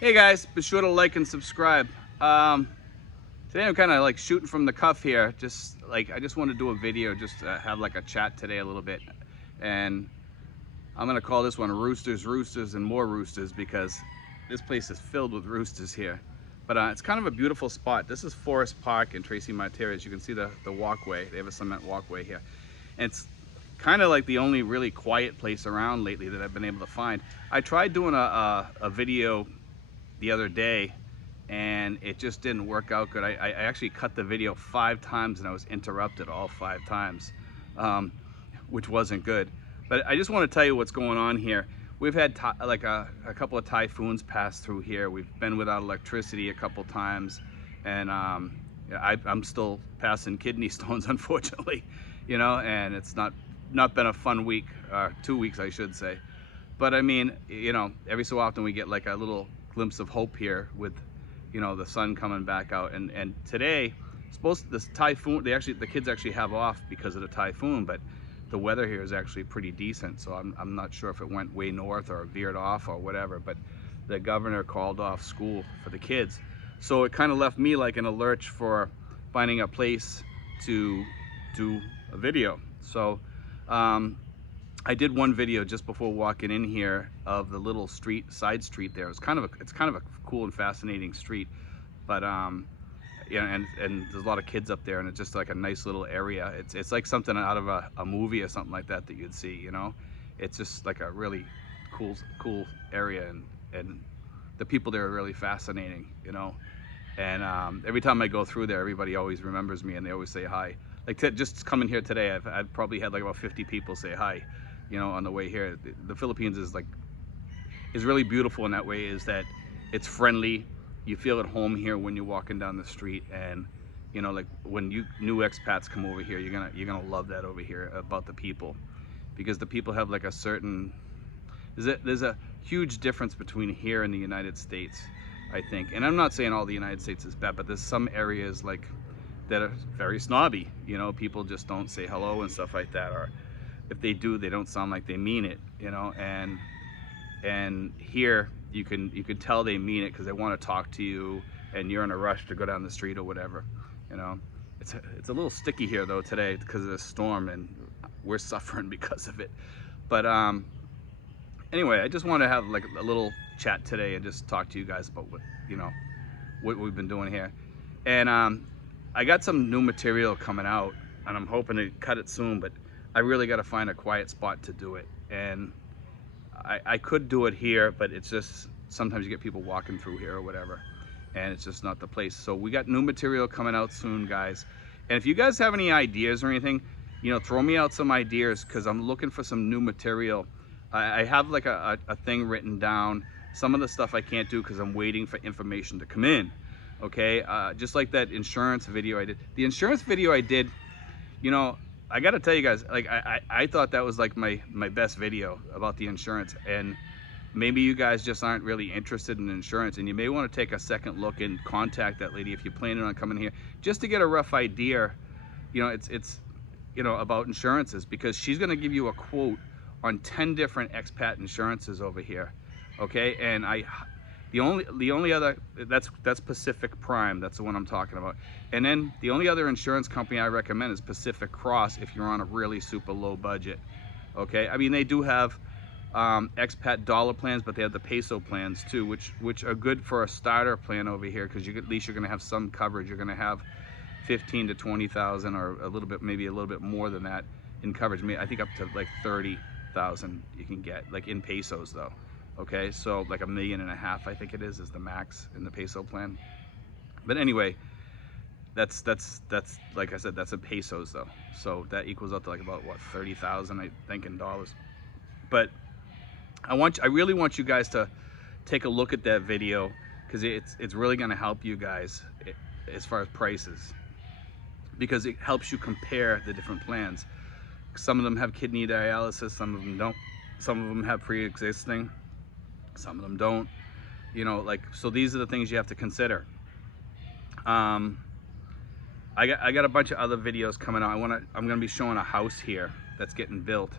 Hey guys, be sure to like and subscribe. Today I'm kind of like shooting from the cuff here. I just want to do a video, just have like a chat today a little bit. And I'm gonna call this one Roosters, Roosters, and More Roosters because this place is filled with roosters here. But it's kind of a beautiful spot. This is Forest Park in Tracy Martyrs. You can see the walkway. They have a cement walkway here. And it's kind of like the only really quiet place around lately that I've been able to find. I tried doing a video the other day and it just didn't work out good. I actually cut the video 5 times and I was interrupted all 5 times, which wasn't good. But I just want to tell you what's going on here. We've had like a couple of typhoons pass through here. We've been without electricity a couple times, and I'm still passing kidney stones, unfortunately, and it's not been a fun week, 2 weeks I should say. But I mean, every so often we get like a little glimpse of hope here with, the sun coming back out. And today, this typhoon, the kids actually have off because of the typhoon, but the weather here is actually pretty decent. So I'm not sure if it went way north or veered off or whatever, but the governor called off school for the kids. So it kind of left me like in a lurch for finding a place to do a video. So I did one video just before walking in here of the little side street there. It's kind of a cool and fascinating street, but and there's a lot of kids up there, and it's just like a nice little area. It's like something out of a movie or something like that you'd see. It's just like a really cool area, and the people there are really fascinating. And every time I go through there, everybody always remembers me and they always say hi. Like just coming here today, I've probably had like about 50 people say hi, on the way here. The Philippines is really beautiful in that way, is that it's friendly. You feel at home here when you're walking down the street, and like when new expats come over here, you're gonna love that over here about the people, because the people have like a certain, there's a huge difference between here and the United States, I think. And I'm not saying all the United States is bad, but there's some areas like that are very snobby. People just don't say hello and stuff like that, or if they do, they don't sound like they mean it. And here you can tell they mean it because they want to talk to you, and you're in a rush to go down the street or whatever. It's a little sticky here though today because of the storm, and we're suffering because of it. But anyway, I just want to have like a little chat today and just talk to you guys about what we've been doing here. And I got some new material coming out, and I'm hoping to cut it soon, but I really got to find a quiet spot to do it. And I could do it here, but it's just sometimes you get people walking through here or whatever, and it's just not the place. So we got new material coming out soon, guys. And if you guys have any ideas or anything, throw me out some ideas, because I'm looking for some new material. I have like a thing written down. Some of the stuff I can't do because I'm waiting for information to come in. Okay, just like that insurance video I did. The insurance video I did, I gotta tell you guys, like I thought that was like my best video about the insurance. And maybe you guys just aren't really interested in insurance, and you may want to take a second look and contact that lady if you're planning on coming here, just to get a rough idea. It's about insurances, because she's gonna give you a quote on 10 different expat insurances over here. Okay, and the only other, that's Pacific Prime, that's the one I'm talking about. And then the only other insurance company I recommend is Pacific Cross if you're on a really super low budget. Okay, I mean, they do have expat dollar plans, but they have the peso plans too, which are good for a starter plan over here, because at least you're going to have some coverage. You're going to have 15 to 20,000, or maybe a little bit more than that in coverage. I think up to like 30,000 you can get, like in pesos though. Okay, so like $1.5 million, I think it is the max in the peso plan. But anyway, that's like I said, that's in pesos though, so that equals out to like about what, 30,000 I think in dollars. But I really want you guys to take a look at that video, because it's really going to help you guys as far as prices, because it helps you compare the different plans. Some of them have kidney dialysis, some of them don't. Some of them have pre-existing, some of them don't. So these are the things you have to consider. I got a bunch of other videos coming out. I'm gonna be showing a house here that's getting built,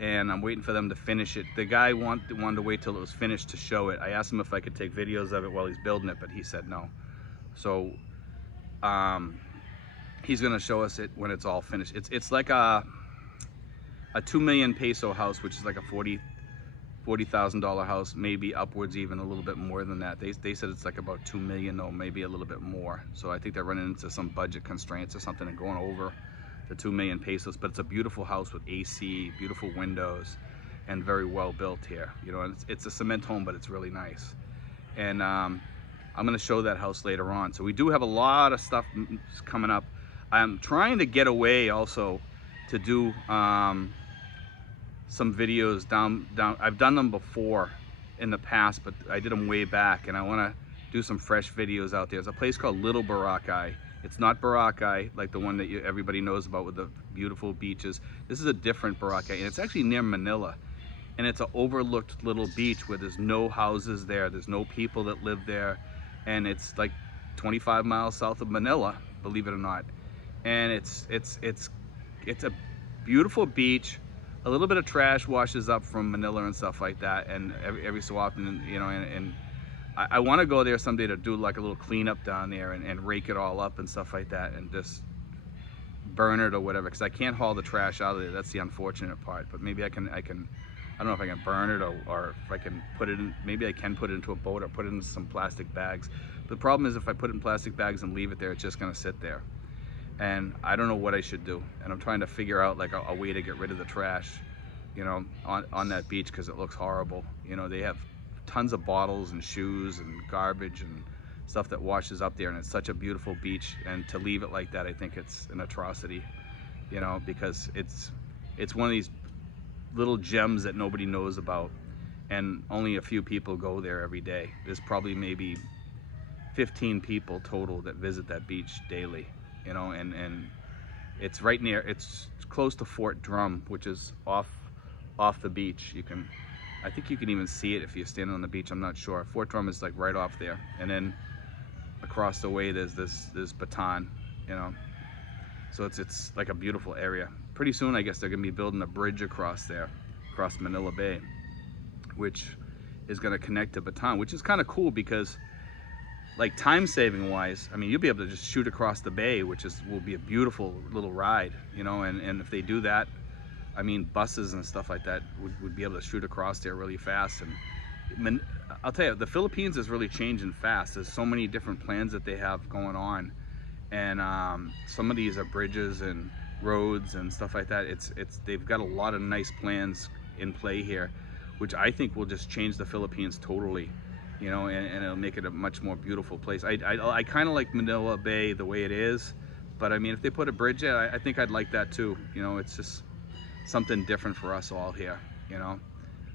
and I'm waiting for them to finish it. The guy wanted to wait till it was finished to show it. I asked him if I could take videos of it while he's building it, but he said no. So he's gonna show us it when it's all finished. It's like a 2 million peso house, which is like a $40,000 house, maybe upwards even a little bit more than that. They said it's like about 2 million though, maybe a little bit more. So I think they're running into some budget constraints or something and going over the 2 million pesos. But it's a beautiful house with AC, beautiful windows, and very well built here. You know, and it's a cement home, but it's really nice. And I'm gonna show that house later on. So we do have a lot of stuff coming up. I'm trying to get away also to do some videos down. I've done them before in the past, but I did them way back, and I want to do some fresh videos out there. There's a place called Little Boracay. It's not Boracay like the one that everybody knows about with the beautiful beaches. This is a different Boracay, and it's actually near Manila, and it's an overlooked little beach where there's no houses there, there's no people that live there, and it's like 25 miles south of Manila, believe it or not. And it's a beautiful beach. A little bit of trash washes up from Manila and stuff like that, and every so often, you know, and I want to go there someday to do like a little cleanup down there and rake it all up and stuff like that, and just burn it or whatever, because I can't haul the trash out of there. That's the unfortunate part. But maybe I don't know if I can burn it or if I can put it in, maybe I can put it into a boat or put it in some plastic bags. The problem is if I put it in plastic bags and leave it there, it's just going to sit there. And I don't know what I should do, and I'm trying to figure out like a way to get rid of the trash, you know, on that beach, because it looks horrible. You know, they have tons of bottles and shoes and garbage and stuff that washes up there, and it's such a beautiful beach, and to leave it like that, I think it's an atrocity, you know, because it's one of these little gems that nobody knows about, and only a few people go there every day. There's probably maybe 15 people total that visit that beach daily. You know, and it's right near, it's close to Fort Drum, which is off the beach. I think you can even see it if you're standing on the beach. I'm not sure. Fort Drum is like right off there, and then across the way there's Bataan, you know. So it's like a beautiful area. Pretty soon, I guess they're gonna be building a bridge across there, across Manila Bay, which is gonna connect to Bataan, which is kind of cool because, like, time saving wise, I mean, you'll be able to just shoot across the bay, which will be a beautiful little ride, you know. And if they do that, I mean, buses and stuff like that would be able to shoot across there really fast. And I'll tell you, the Philippines is really changing fast. There's so many different plans that they have going on, and some of these are bridges and roads and stuff like that. They've got a lot of nice plans in play here, which I think will just change the Philippines totally. You know, and it'll make it a much more beautiful place. I kind of like Manila Bay the way it is, but I mean, if they put a bridge in, I think I'd like that too. You know, it's just something different for us all here, you know.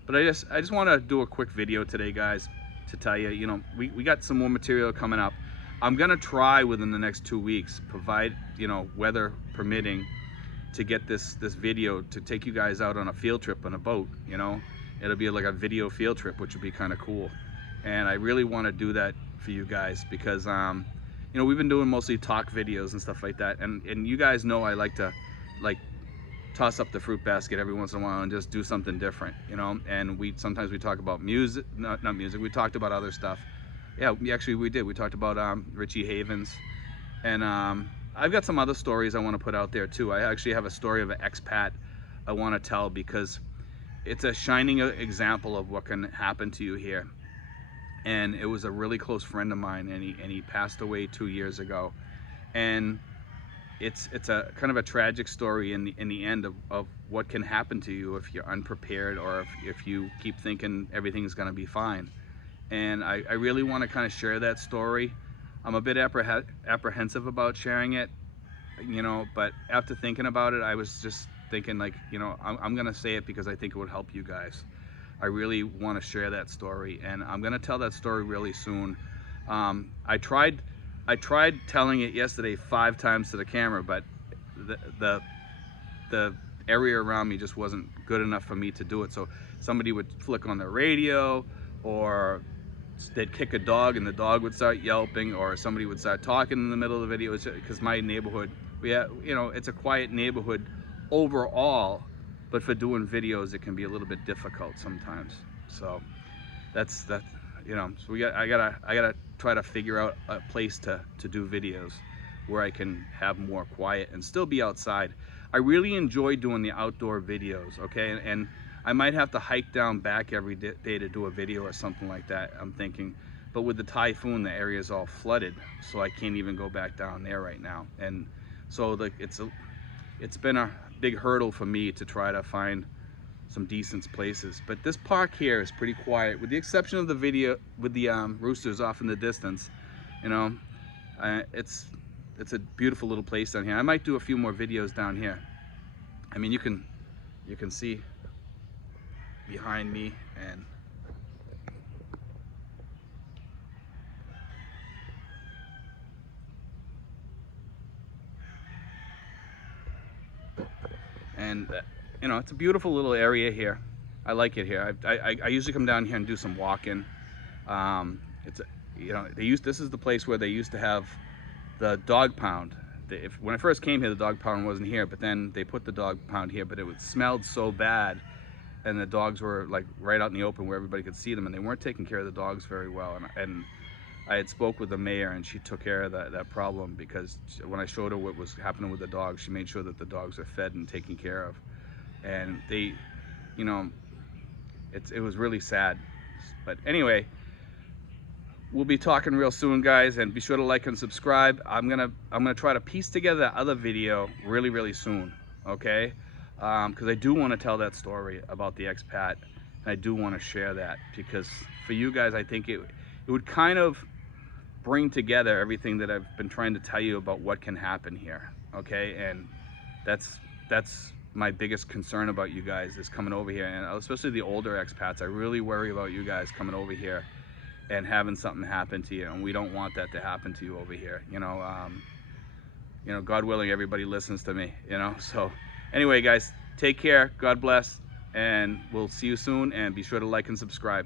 But I just want to do a quick video today, guys, to tell you, you know, we got some more material coming up. I'm gonna try within the next 2 weeks, provide, you know, weather permitting, to get this video to take you guys out on a field trip on a boat. You know, it'll be like a video field trip, which would be kind of cool. And I really want to do that for you guys because, you know, we've been doing mostly talk videos and stuff like that. And you guys know I like to, like, toss up the fruit basket every once in a while and just do something different, you know. And sometimes we talk about music, not music, we talked about other stuff. Yeah, actually we did. We talked about Richie Havens. And I've got some other stories I want to put out there too. I actually have a story of an expat I want to tell because it's a shining example of what can happen to you here. And it was a really close friend of mine, and he passed away 2 years ago. And it's a kind of a tragic story in the end of what can happen to you if you're unprepared, or if you keep thinking everything's going to be fine. And I really want to kind of share that story. I'm a bit apprehensive about sharing it, you know, but after thinking about it, I was just thinking, like, you know, I'm going to say it because I think it would help you guys. I really want to share that story, and I'm gonna tell that story really soon. I tried telling it yesterday 5 times to the camera, but the area around me just wasn't good enough for me to do it. So somebody would flick on the radio, or they'd kick a dog and the dog would start yelping, or somebody would start talking in the middle of the video. Because my neighborhood, you know, it's a quiet neighborhood overall, but for doing videos it can be a little bit difficult sometimes. So that's that, you know, so I gotta try to figure out a place to do videos where I can have more quiet and still be outside. I really enjoy doing the outdoor videos, okay? And I might have to hike down back every day to do a video or something like that, I'm thinking. But with the typhoon, the area is all flooded, so I can't even go back down there right now. And so it's been a big hurdle for me to try to find some decent places. But this park here is pretty quiet, with the exception of the video with the roosters off in the distance. You know, it's a beautiful little place down here. I might do a few more videos down here. I mean, you can see behind me, and you know, it's a beautiful little area here. I like it here. I usually come down here and do some walking. You know, this is the place where they used to have the dog pound. When I first came here, the dog pound wasn't here, but then they put the dog pound here, but it smelled so bad, and the dogs were like right out in the open where everybody could see them, and they weren't taking care of the dogs very well. And I had spoke with the mayor, and she took care of that problem, because when I showed her what was happening with the dogs, she made sure that the dogs are fed and taken care of. And they, you know, it was really sad. But anyway, we'll be talking real soon, guys, and be sure to like and subscribe. I'm gonna try to piece together that other video really soon, okay? Because I do want to tell that story about the expat, and I do want to share that, because for you guys, I think it would kind of bring together everything that I've been trying to tell you about what can happen here, okay? And that's my biggest concern about you guys, is coming over here, and especially the older expats. I really worry about you guys coming over here and having something happen to you, and we don't want that to happen to you over here. You know, God willing, everybody listens to me, you know. So anyway, guys, take care, God bless, and we'll see you soon, and be sure to like and subscribe.